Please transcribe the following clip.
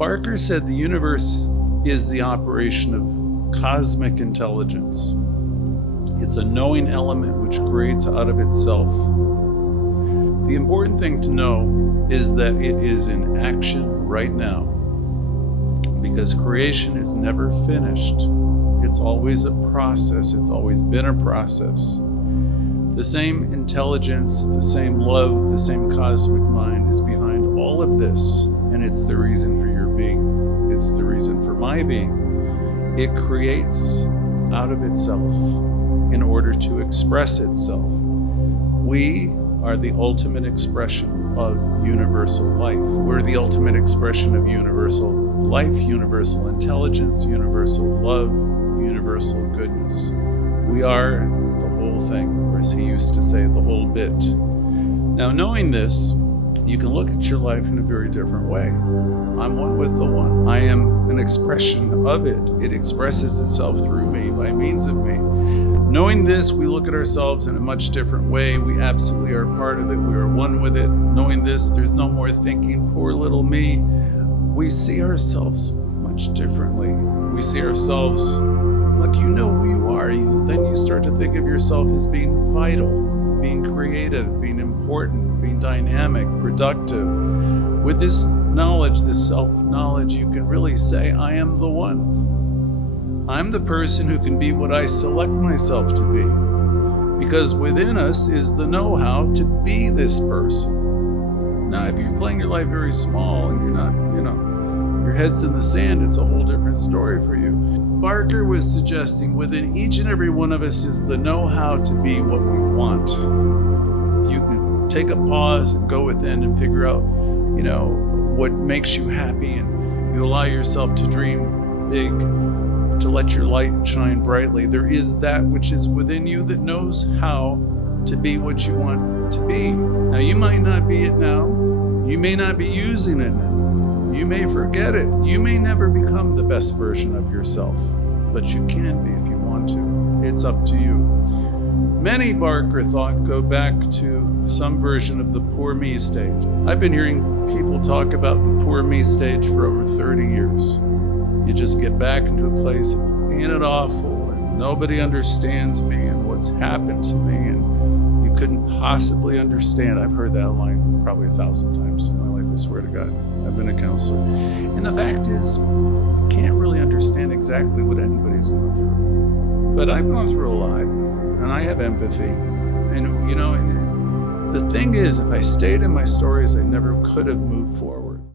Barker said the universe is the operation of cosmic intelligence. It's a knowing element which creates out of itself. The important thing to know is that it is in action right now, because creation is never finished. It's always a process. It's always been a process. The same intelligence, the same love, the same cosmic mind is behind all of this, and it's the reason for your being. It's the reason for my being. It creates out of itself in order to express itself. We are the ultimate expression of universal life. We're the ultimate expression of universal life, universal intelligence, universal love, universal goodness. We are the whole thing, or as he used to say, the whole bit. Now, knowing this, you can look at your life in a very different way. I'm one with the one. I am an expression of it. It expresses itself through me, by means of me. Knowing this, we look at ourselves in a much different way. We absolutely are part of it. We are one with it. Knowing this, there's no more thinking, poor little me. We see ourselves much differently. We see ourselves, like, you know who you are. Then you start to think of yourself as being vital, being creative, being important, being dynamic, productive. With this knowledge, this self-knowledge, you can really say, I am the one. I'm the person who can be what I select myself to be. Because within us is the know-how to be this person. Now, if you're playing your life very small and you're not, your head's in the sand, it's a whole different story for you. Barker was suggesting within each and every one of us is the know-how to be what we want. You can take a pause and go within and figure out, what makes you happy, and you allow yourself to dream big, to let your light shine brightly. There is that which is within you that knows how to be what you want to be. Now, you might not be it now. You may not be using it now. You may forget it. You may never become the best version of yourself, but you can be if you want to. It's up to you. Many, Barker thought, go back to some version of the poor me stage. I've been hearing people talk about the poor me stage for over 30 years. You just get back into a place of, ain't it awful, and nobody understands me, and what's happened to me, and you couldn't possibly understand. I've heard that line probably 1,000 times in my life, I swear to God. I've been a counselor. And the fact is, you can't really understand exactly what anybody's going through. But I've gone through a lot, and I have empathy. And, and the thing is, if I stayed in my stories, I never could have moved forward.